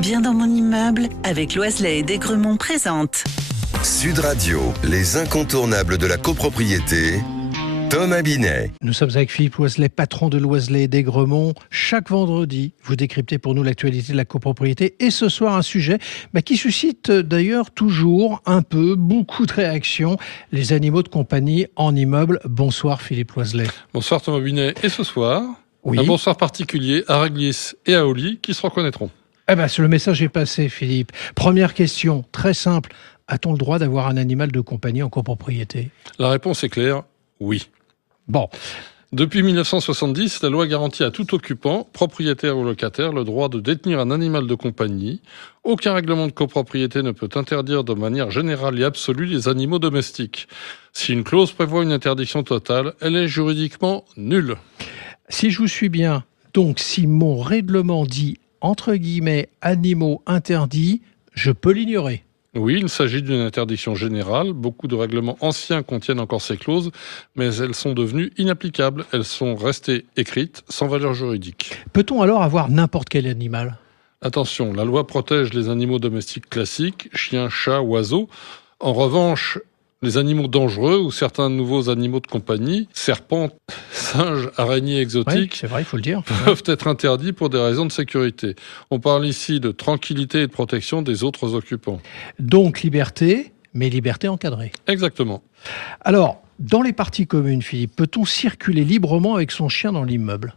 Bien dans mon immeuble, avec Loiselet et Desgremont présente. Sud Radio, les incontournables de la copropriété. Thomas Binet. Nous sommes avec Philippe Loiselet, patron de Loiselet et Desgremont. Chaque vendredi, vous décryptez pour nous l'actualité de la copropriété. Et ce soir, un sujet qui suscite d'ailleurs toujours beaucoup de réactions. Les animaux de compagnie en immeuble. Bonsoir Philippe Loiselet. Bonsoir Thomas Binet. Et ce soir, oui. Un bonsoir particulier à Réglis et à Oli qui se reconnaîtront. Le message est passé, Philippe. Première question, très simple. A-t-on le droit d'avoir un animal de compagnie en copropriété ? La réponse est claire, oui. Bon. Depuis 1970, la loi garantit à tout occupant, propriétaire ou locataire, le droit de détenir un animal de compagnie. Aucun règlement de copropriété ne peut interdire de manière générale et absolue les animaux domestiques. Si une clause prévoit une interdiction totale, elle est juridiquement nulle. Si je vous suis bien, donc si mon règlement dit entre guillemets animaux interdits, je peux l'ignorer. Oui, il s'agit d'une interdiction générale. Beaucoup de règlements anciens contiennent encore ces clauses, mais elles sont devenues inapplicables. Elles sont restées écrites sans valeur juridique. Peut-on alors avoir n'importe quel animal ? Attention, la loi protège les animaux domestiques classiques, chiens, chats, oiseaux. En revanche, les animaux dangereux ou certains nouveaux animaux de compagnie, serpents, singes, araignées exotiques, oui, c'est vrai, il faut le dire, peuvent être interdits pour des raisons de sécurité. On parle ici de tranquillité et de protection des autres occupants. Donc liberté, mais liberté encadrée. Exactement. Alors, dans les parties communes, Philippe, peut-on circuler librement avec son chien dans l'immeuble ?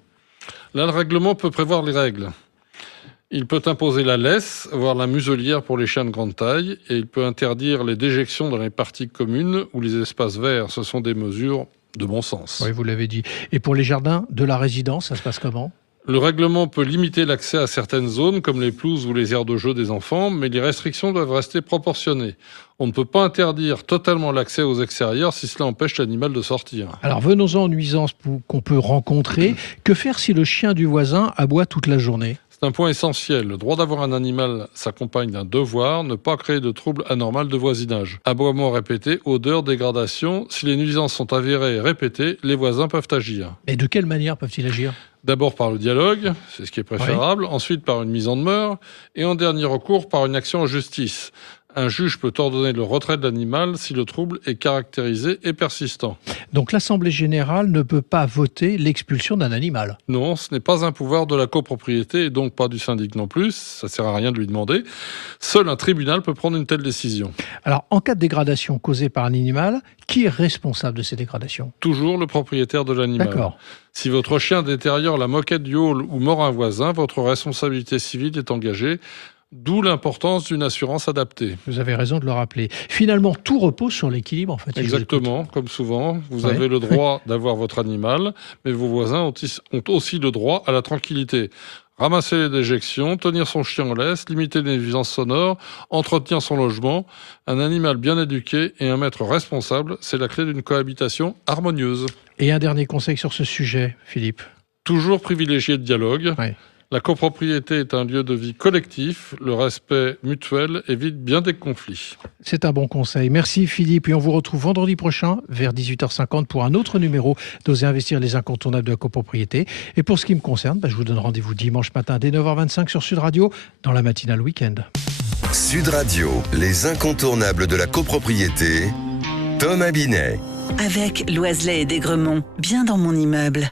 Là, le règlement peut prévoir les règles. Il peut imposer la laisse, voire la muselière pour les chiens de grande taille, et il peut interdire les déjections dans les parties communes ou les espaces verts. Ce sont des mesures de bon sens. Oui, vous l'avez dit. Et pour les jardins de la résidence, ça se passe comment ? Le règlement peut limiter l'accès à certaines zones, comme les pelouses ou les aires de jeu des enfants, mais les restrictions doivent rester proportionnées. On ne peut pas interdire totalement l'accès aux extérieurs si cela empêche l'animal de sortir. Alors venons-en aux nuisances qu'on peut rencontrer. Que faire si le chien du voisin aboie toute la journée ? C'est un point essentiel. Le droit d'avoir un animal s'accompagne d'un devoir, ne pas créer de troubles anormaux de voisinage. Aboiement répété, odeur, dégradation. Si les nuisances sont avérées et répétées, les voisins peuvent agir. Et de quelle manière peuvent-ils agir ? D'abord par le dialogue, c'est ce qui est préférable, oui. Ensuite par une mise en demeure, et en dernier recours par une action en justice. Un juge peut ordonner le retrait de l'animal si le trouble est caractérisé et persistant. Donc l'Assemblée générale ne peut pas voter l'expulsion d'un animal ? Non, ce n'est pas un pouvoir de la copropriété et donc pas du syndic non plus. Ça ne sert à rien de lui demander. Seul un tribunal peut prendre une telle décision. Alors, en cas de dégradation causée par un animal, qui est responsable de ces dégradations ? Toujours le propriétaire de l'animal. D'accord. Si votre chien détériore la moquette du hall ou mord un voisin, votre responsabilité civile est engagée. D'où l'importance d'une assurance adaptée. Vous avez raison de le rappeler. Finalement, tout repose sur l'équilibre, en fait. Exactement, comme souvent. Vous avez le droit d'avoir votre animal, mais vos voisins ont aussi le droit à la tranquillité. Ramasser les déjections, tenir son chien en laisse, limiter les nuisances sonores, entretenir son logement. Un animal bien éduqué et un maître responsable, c'est la clé d'une cohabitation harmonieuse. Et un dernier conseil sur ce sujet, Philippe ? Toujours privilégier le dialogue. Oui. La copropriété est un lieu de vie collectif. Le respect mutuel évite bien des conflits. C'est un bon conseil. Merci Philippe. Et on vous retrouve vendredi prochain vers 18h50 pour un autre numéro d'Oser investir les incontournables de la copropriété. Et pour ce qui me concerne, je vous donne rendez-vous dimanche matin dès 9h25 sur Sud Radio dans la matinale week-end. Sud Radio, les incontournables de la copropriété. Thomas Binet. Avec Loiselet et Desgremont, bien dans mon immeuble.